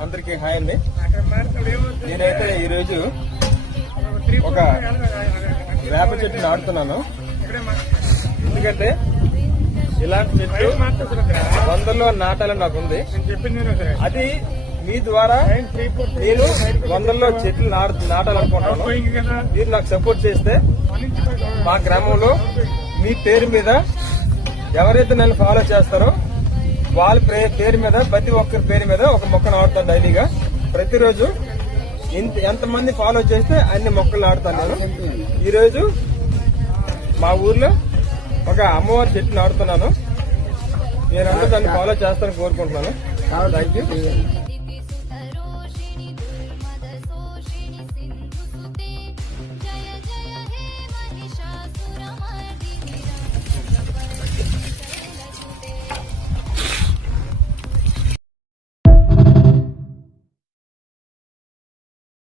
అందరికీ హాయ్ అండి. నేనైతే ఈరోజు ఒక వేప చెట్టు నాటుతున్నాను. ఎందుకంటే ఇలాంటి చెట్టు వందల్లో నాటాలని నాకు ఉంది. అది మీ ద్వారా నేను వందల్లో చెట్లు నాటాలనుకుంటాను. మీరు నాకు సపోర్ట్ చేస్తే మా గ్రామంలో మీ పేరు మీద ఎవరైతే నన్ను ఫాలో చేస్తారో వాళ్ళ పేరు మీద, ప్రతి ఒక్కరి పేరు మీద ఒక మొక్క నాటుతాను డైలీగా. ప్రతిరోజు ఎంతమంది ఫాలో చేస్తే అన్ని మొక్కలు నాటుతాను నేను. ఈరోజు మా ఊర్లో ఒక అమ్మవారి చెట్టు నాటుతున్నాను. నేనంతా దాన్ని ఫాలో చేస్తానని కోరుకుంటున్నాను. Thank you.